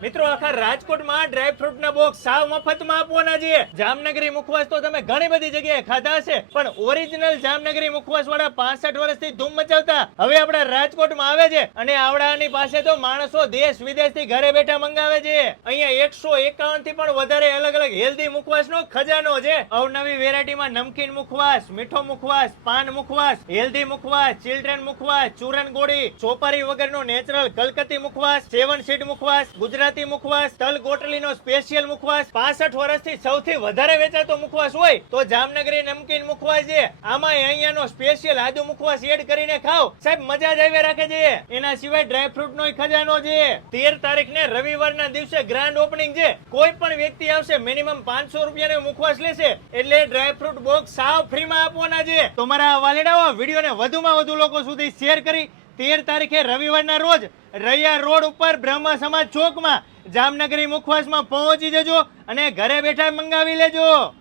મિત્રો આખા રાજકોટમાં ડ્રાયફ્રૂટ ના બોક્સ સાવ મફતમાં આપવાના છે. જામનગરી મુખવાસ તો તમે ઘણી બધી જગ્યાએ ખાધા હશે, પણ ઓરિજિનલ જામનગરી મુખવાસ વાળા 65 વર્ષથી ધૂમ મચાવતા હવે આપણા રાજકોટમાં આવે છે. અને આવડાની પાસે તો માણસો દેશ વિદેશથી ઘરે બેઠા મંગાવે છે. અહીંયા 151 થી પણ વધારે અલગ અલગ હેલ્ધી મુખવાસનો ખજાનો છે. અવનવી વેરાયટીમાં નમકીન મુખવાસ, મીઠો મુખવાસ, પાન મુખવાસ, હેલ્ધી મુખવાસ, ચિલ્ડ્રન મુખવાસ, ચૂરન ગોળી, ચોપારી વગરનો નેચરલ કલકત્તી મુખવાસ, 7 સીડ મુખવાસ, ગુજરાતી મુખવાસ, તલ ગોટલીનો સ્પેશિયલ મુખવાસ. 65 વર્ષથી સૌથી વધારે વેચાતો મુખવાસ હોય તો જામનગરી નમકીન મુખવાસ છે. આમાં અહીંયાનો સ્પેશિયલ આદુ મુખવાસ એડ કરીને ખાવ સાહેબ, મજા જ આવ્યા રાખે છે. એના સિવાય ડ્રાયફ્રૂટ નો ખજાનો છે. 13 તારીખને રવિવારના દિવસે ગ્રાન્ડ ઓપનિંગ છે. કોઈ પણ વ્યક્તિ આવશે મિનિમમ 500 રૂપિયાનો મુખવાસ લેશે એટલે ડ્રાયફ્રૂટ બોક્સ સાવ ફ્રીમાં આપવાના છે. તો મારા વાલીડાઓ, વિડીયોને વધુમાં વધુ લોકો સુધી શેર કરી 13 તારીખે રવિવારના રોજ રૈયા રોડ ઉપર બ્રહ્મ સમાજ ચોકમાં જામનગરી મુખવાસમાં પહોંચી જજો અને ઘરે બેઠા મંગાવી લેજો.